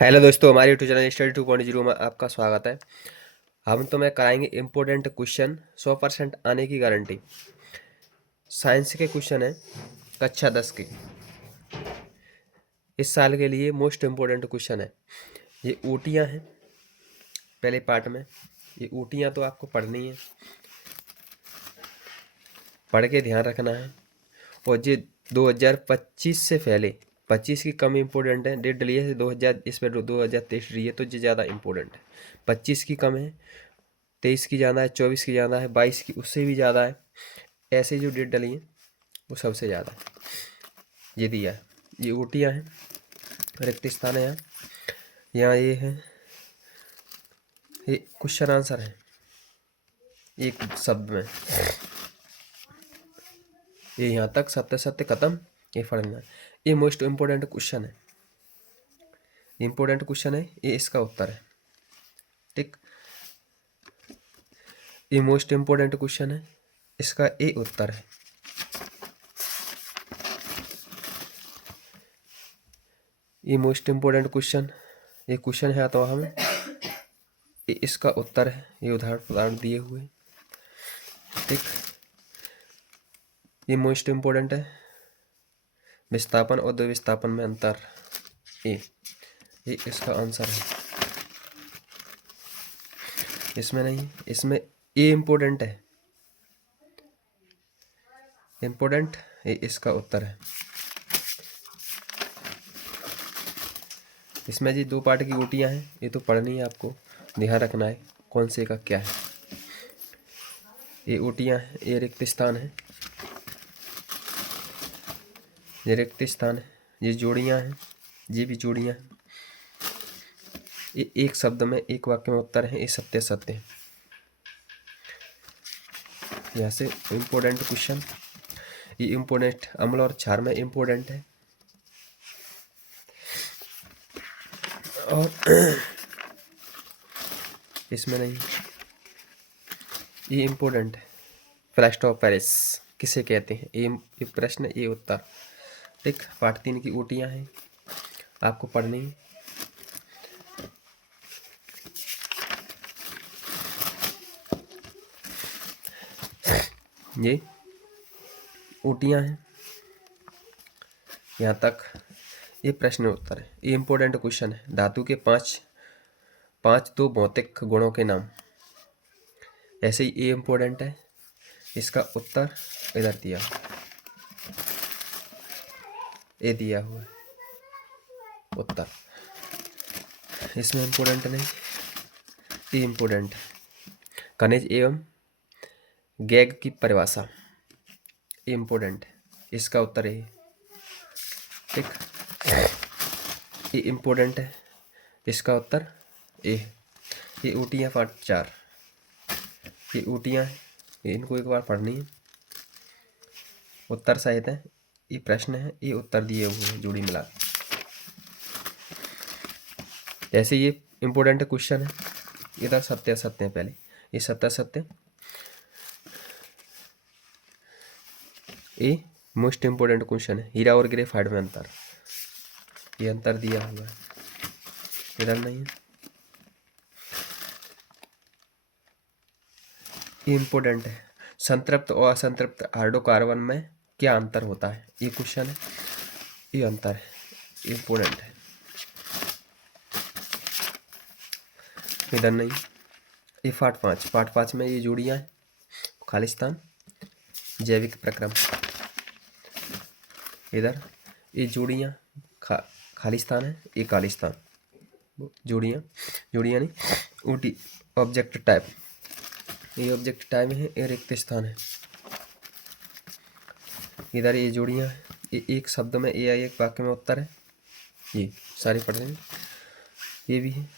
Hello दोस्तों, हमारे YouTube channel study 2.0 में आपका स्वागत है। हम तुम्हें कराएंगे इम्पोर्टेंट क्वेश्चन 100% आने की गारंटी। साइंस के क्वेश्चन है कक्षा 10 के। इस साल के लिए मोस्ट इम्पोर्टेंट क्वेश्चन है। ये ऊटियाँ हैं पहले पार्ट में। ये ऊटियाँ तो आपको पढ़नी है, पढ़ के ध्यान रखना है। और ये 2025 से पहले 25 की कम इम्पोर्टेंट है। डेट डली है 2000, इसमें 2023 रही है तो ये ज़्यादा इम्पोर्टेंट है। 25 की कम है, 23 की ज़्यादा है, 24 की ज़्यादा है, 22 की उससे भी ज़्यादा है। ऐसे जो डेट डली हैं वो सबसे ज़्यादा है। ये दिया है, ये ऊटियाँ हैं, रिक्त स्थान है यहाँ। यहाँ ये है, ये क्वेश्चन आंसर है एक शब्द में। ये यहाँ तक सत्य सत्य खत्म, ये पढ़ना है। ये मोस्ट इम्पोर्टेंट क्वेश्चन है, इम्पोर्टेंट क्वेश्चन है, ये इसका उत्तर है। ठीक, ये मोस्ट इम्पोर्टेंट क्वेश्चन है, इसका ये उत्तर है। ये मोस्ट इम्पोर्टेंट क्वेश्चन, ये क्वेश्चन है तो हमें ये इसका उत्तर है। ये उदाहरण दिए हुए। ठीक, ये मोस्ट इम्पोर्टेंट है। विस्थापन और द्विविस्थापन में अंतर, ये इसका आंसर है। इसमें नहीं, इसमें ये इम्पोर्टेंट है, इम्पोर्टेंट, ये इसका उत्तर है। इसमें जी दो पार्ट की ऊटियाँ हैं, ये तो पढ़नी है आपको, ध्यान रखना है कौन से का क्या है। ये ऊटियाँ हैं, ये रिक्त स्थान है, ये रिक्त स्थान है, ये जोड़ियाँ हैं, ये भी जोड़ियाँ हैं। ये एक शब्द में एक वाक्य में उत्तर है, ये सत्य सत्य है। यहाँ से इम्पोर्टेंट क्वेश्चन, ये इम्पोर्टेंट अम्ल और क्षार में इम्पोर्टेंट है। और इसमें नहीं, ये इम्पोर्टेंट है। प्लास्टर ऑफ पेरिस किसे कहते हैं, ये प्रश्न, ये उत्तर। ठीक, पार्ट 3 की ऊटियाँ हैं, आपको पढ़नी है। ये ऊटियाँ हैं यहाँ तक, ये प्रश्न उत्तर है। ये इम्पोर्टेंट क्वेश्चन है। धातु के पाँच दो भौतिक गुणों के नाम, ऐसे ही ये इम्पोर्टेंट है। इसका उत्तर इधर दिया, ये दिया हुआ है उत्तर। इसमें इम्पोर्टेंट नहीं, ये इम्पोर्टेंट है। खनिज एवं गैग की परिभाषा, ये इम्पोर्टेंट है, इसका उत्तर है। ठीक, ये इम्पोर्टेंट है, इसका उत्तर ये ऊटियाँ पार्ट 4, ये ऊटियाँ हैं, ये इनको एक बार पढ़नी है। उत्तर सहित है, ये प्रश्न है, ये उत्तर दिए हुए हैं जोड़ी मिला। जैसे ये इम्पोर्टेंट क्वेश्चन है, इधर सत्य सत्य है पहले, ये सत्य सत्य, ये मोस्ट इम्पोर्टेंट क्वेश्चन है। हीरा और ग्रेफाइट में अंतर, ये अंतर दिया हुआ है, इधर नहीं है। ये इम्पोर्टेंट है। संतृप्त और असंतृप्त हाइड्रोकार्बन में क्या अंतर होता है, ये क्वेश्चन है, ये अंतर है, इम्पोर्टेंट है। इधर नहीं। ये पार्ट 5 में ये जोड़ियाँ हैं, खालिस्तान, जैविक प्रक्रम। इधर ये जोड़ियाँ खालिस्तान है, ये खालिस्तान, जोड़ियाँ नहीं, ऊटी ऑब्जेक्ट टाइप, ये ऑब्जेक्ट टाइप है, ये रिक्त स्थान है। इधर ये जोड़ियाँ हैं, ये एक शब्द में, ये एक वाक्य में उत्तर है। ये सारे पढ़ रहे हैं, ये भी है।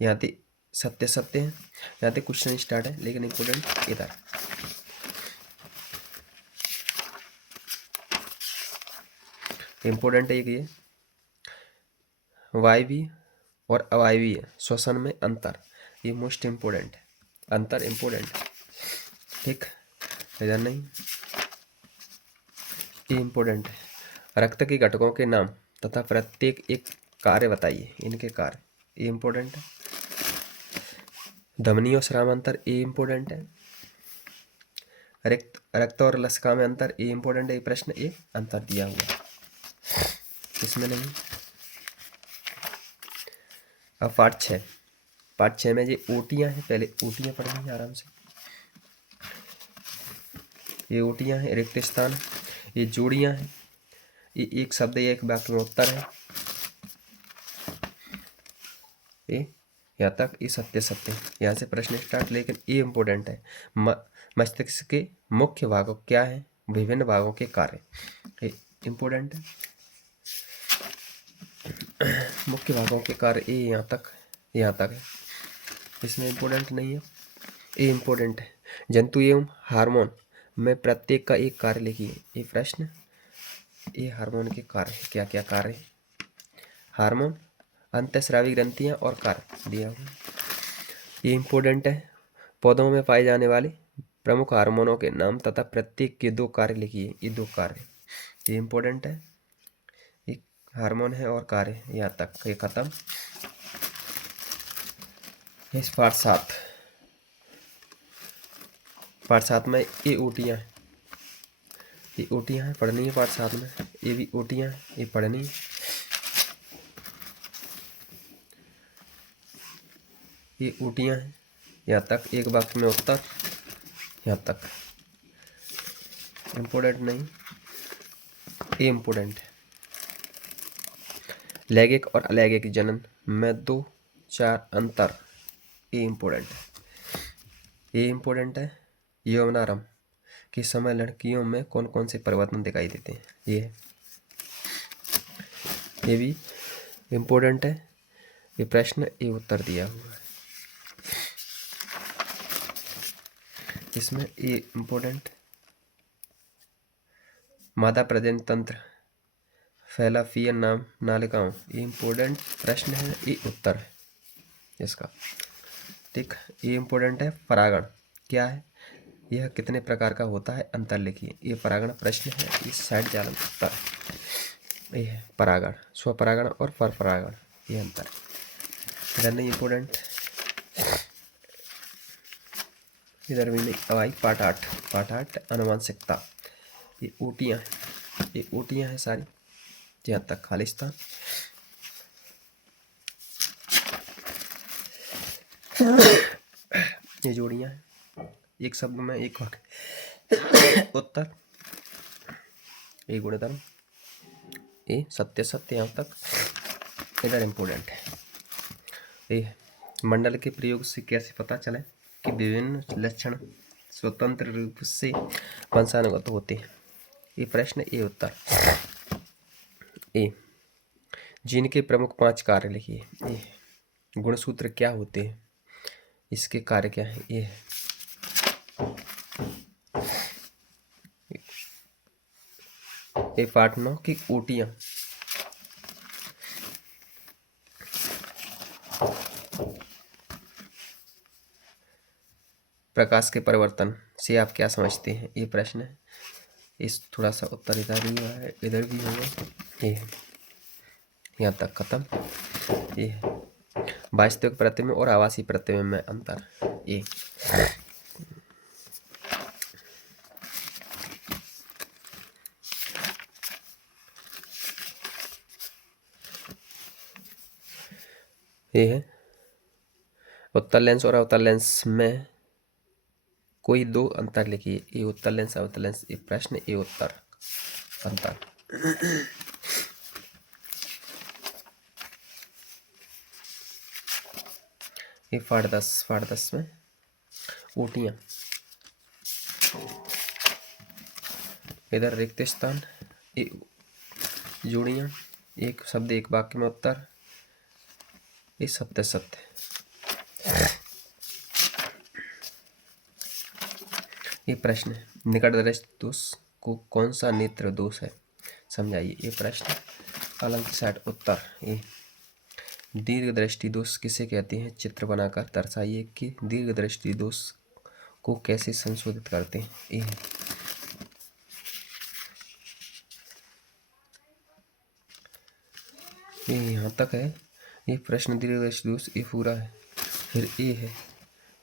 यहाँ पे सत्य सत्य है, यहाँ पे क्वेश्चन स्टार्ट है, लेकिन इम्पोर्टेंट इधर। इम्पोर्टेंट है ये वायवीय और अवायवीय श्वसन में अंतर, ये मोस्ट इम्पोर्टेंट है, अंतर इम्पोर्टेंट है। ठीक, इधर नहीं, ये इम्पोर्टेंट है। रक्त के घटकों के नाम तथा प्रत्येक एक कार्य बताइए, इनके कार्य, ये इम्पोर्टेंट है। धमनी और श्राव अंतर, ये इम्पोर्टेंट है। रक्त और लसिका में अंतर, ये इम्पोर्टेंट है। ये प्रश्न ये अंतर दिया हुआ, इसमें नहीं। अब पार्ट 6, पार्ट 6 में ये ओटियाँ हैं, पहले ओटियाँ पढ़नी है आराम से। ये ओटियाँ हैं, रिक्त स्थान, ये जोड़ियाँ हैं, ये एक शब्द या एक वाक्य में उत्तर है, ये यहाँ तक ये सत्य सत्य। यहाँ से प्रश्न स्टार्ट, लेकिन ये इम्पोर्टेंट है। मस्तिष्क के मुख्य भागों क्या है, विभिन्न भागों के कार्य, ये इम्पोर्टेंट है। मुख्य भागों के कार्य ये यहाँ तक है, इसमें इम्पोर्टेंट नहीं है, ये इम्पोर्टेंट है। जंतु एवं हार्मोन में प्रत्येक का एक कार्य लिखिए। ये प्रश्न, ये हार्मोन के कार्य क्या क्या कार्य है। हार्मोन, अंतःस्रावी ग्रंथियां और कार्य दिया हुआ, ये इम्पोर्टेंट है। पौधों में पाए जाने वाले प्रमुख हार्मोनों के नाम तथा प्रत्येक के 2 कार्य लिखिए। ये 2 कार्य, ये इम्पोर्टेंट है। एक हार्मोन है और कार्य, यहाँ तक ये खत्म। इस पार्ट 7 में ये ओटियाँ हैं, ये ओटियाँ हैं, पढ़नी है। पार्ट 7 में ये भी ओटियाँ हैं, ये पढ़नी है। ये ओटियाँ हैं, यहाँ तक एक वाक्य में उत्तर, यहाँ तक इम्पोर्टेंट नहीं, ये इम्पोर्टेंट है। लैंगिक और अलैंगिक जनन में 2-4 अंतर, ये इम्पोर्टेंट है, ये इम्पोर्टेंट है। यौवनारंभ के समय लड़कियों में कौन कौन से परिवर्तन दिखाई देते हैं, ये भी इम्पोर्टेंट है। ये प्रश्न ये उत्तर दिया हुआ है, इसमें ये इम्पोर्टेंट। मादा प्रजनन तंत्र, फैलापियन नाम नालिकाओं, ये इम्पोर्टेंट प्रश्न है, ये उत्तर है इसका, ठीक। ये इम्पोर्टेंट है। परागण क्या है, यह कितने प्रकार का होता है, अंतर लिखिए। ये परागण प्रश्न है, इस साइड जालम उत्तर, ये है परागण, स्वपरागण और परपरागण, ये अंतर इधर नहीं इम्पोर्टेंट, इधर भी नहीं। अब आई पार्ट 8 अनुवांशिकता, ये ओटियाँ हैं, ये ओटियाँ हैं सारी, यहाँ तक खालिस्तान। ये जोड़ियाँ हैं, एक शब्द में एक वाक्य उत्तर, ये गुणधर्म, ये सत्य सत्य, यहाँ तक इधर इम्पोर्टेंट है। ये मंडल के प्रयोग से कैसे पता चले कि विभिन्न लक्षण स्वतंत्र रूप से वंशानुगत होते हैं, ये प्रश्न, ये उत्तर। ए जीन के प्रमुख 5 कार्य लिखिए। ये गुणसूत्र क्या होते हैं, इसके कार्य क्या है, ये है। ये पार्ट 9 की ओटियाँ, प्रकाश के परिवर्तन से आप क्या समझते हैं, ये प्रश्न है। इस थोड़ा सा उत्तर इधर भी हुआ है, इधर भी होगा, ये है, यहाँ तक खत्म। ये है वास्तविक प्रतिबिंब और आभासी प्रतिबिंब में अंतर, ये है। उत्तल लेंस और अवतल लेंस में कोई 2 अंतर लिखिए। ये उत्तल लेंस, अवतल लेंस, ये प्रश्न, ये उत्तर, अंतर। ये पार्ट 10 में ओटियाँ, इधर रिक्त स्थान, ये जोड़ियाँ, एक शब्द एक वाक्य में उत्तर, ये सत्य सत्य। ये प्रश्न है, निकट दृष्टि दोष को कौन सा नेत्र दोष है, समझाइए। ये प्रश्न अलग साइड उत्तर। ये दीर्घ दृष्टि दोष किसे कहते हैं, चित्र बनाकर दर्शाइए कि दीर्घ दृष्टि दोष को कैसे संशोधित करते हैं। ये ये यहाँ तक है, ये प्रश्न दीर्घ दोष ये पूरा है, फिर ए है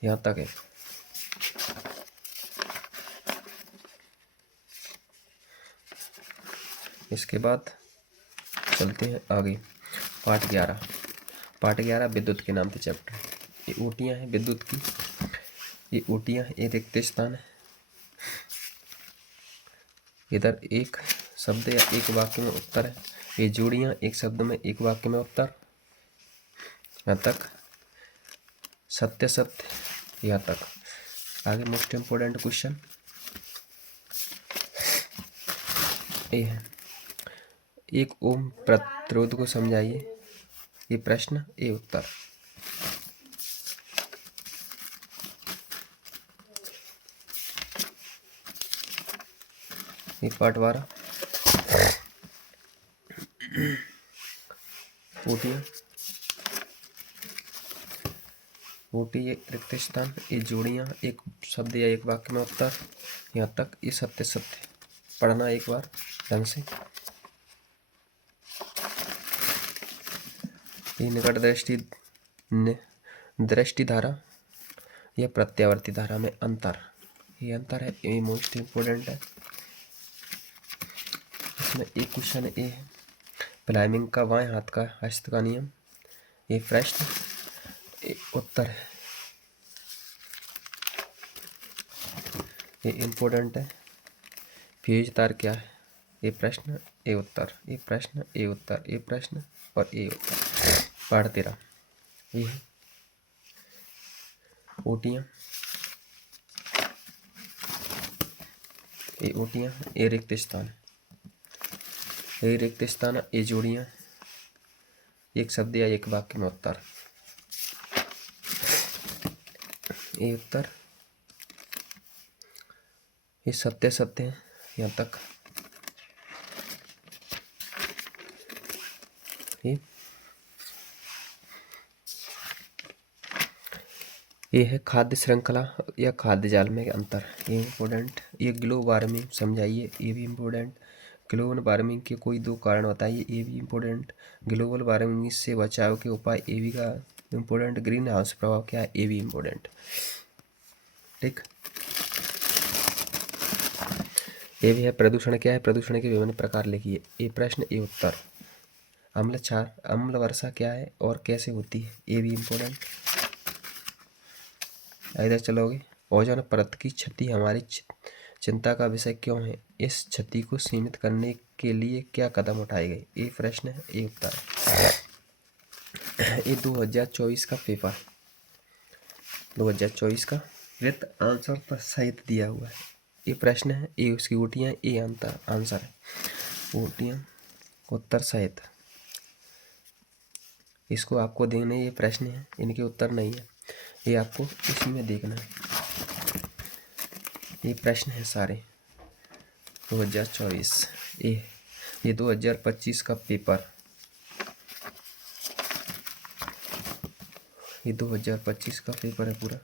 यहाँ तक है। इसके बाद चलते हैं आगे, पार्ट 11। पार्ट 11 विद्युत के नाम से चैप्टर। ये ऊटियाँ हैं विद्युत की, ये ऊटियाँ हैं, ये रिक्त स्थान है। इधर एक शब्द या एक वाक्य में उत्तर है, ये जोड़ियाँ एक शब्द में एक वाक्य में उत्तर, यहाँ तक सत्य सत्य, यहाँ तक। आगे मोस्ट इम्पोर्टेंट क्वेश्चन ये है, एक ओम प्रतिरोध को समझाइए। ये प्रश्न ये उत्तर। ये पार्ट 12 ऊटियाँ, ऊटी ये रिक्त स्थान, ये जोड़ियाँ एक शब्द या एक वाक्य में उत्तर, यहाँ तक। ये सत्य सत्य पढ़ना एक बार ढंग से। ये निकट दृष्टि धारा या प्रत्यावर्ती धारा में अंतर, ये अंतर है, ये मोस्ट इम्पोर्टेंट है। इसमें एक क्वेश्चन ये है, प्लाइमिंग का बाएं हाथ का हस्त का नियम, ये प्रश्न ये उत्तर है, ये इम्पोर्टेंट है। फ्यूज तार क्या है, ये प्रश्न ये उत्तर, ये प्रश्न ये उत्तर, ये प्रश्न और ये उत्तर। पाठ 13 ये है ऊटियाँ, ये ऊटियाँ, ये रिक्त स्थान, ये रिक्त स्थान, ये जोड़ियाँ एक शब्द या एक वाक्य में उत्तर, ये उत्तर। ये सत्य सत्य है यहाँ तक। ये है खाद्य श्रृंखला या खाद्य जाल में अंतर, ये इम्पोर्टेंट। ये ग्लोबल वार्मिंग समझाइए, ये भी इम्पोर्टेंट। ग्लोबल वार्मिंग के कोई दो कारण बताइए, ये भी इम्पोर्टेंट। ग्लोबल वार्मिंग से बचाव के उपाय, ये भी का इम्पोर्टेंट। ग्रीन हाउस प्रभाव क्या है, ये भी इम्पोर्टेंट। ठीक, ये भी है प्रदूषण क्या है, प्रदूषण के विभिन्न प्रकार लिखिए, ये प्रश्न ये उत्तर। अम्ल क्षार अम्ल वर्षा क्या है और कैसे होती है, ये भी इम्पोर्टेंट। इधर चलोगे, ओजोन परत की क्षति हमारी चिंता का विषय क्यों है, इस क्षति को सीमित करने के लिए क्या कदम उठाए गए, ये प्रश्न है ये उत्तर। ये 2024 का पेपर, 2024 का वित्त आंसर पर सहित दिया हुआ है, ये प्रश्न है, ये उसकी ऊटियाँ, ये आंसर है, ऊटियाँ उत्तर सहित। इसको आपको देखने, ये प्रश्न है, इनके उत्तर नहीं है, ये आपको इसमें देखना है। ये प्रश्न है सारे 2024, ये 2025 का पेपर, ये 2025 का पेपर है पूरा,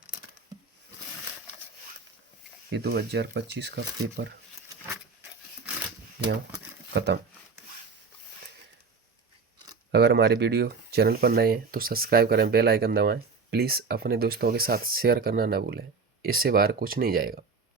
ये 2025 का पेपर यहाँ खत्म। अगर हमारे वीडियो चैनल पर नए हैं तो सब्सक्राइब करें, बेल आइकन दबाएं। प्लीज़ अपने दोस्तों के साथ शेयर करना ना भूलें, इससे बाहर कुछ नहीं जाएगा।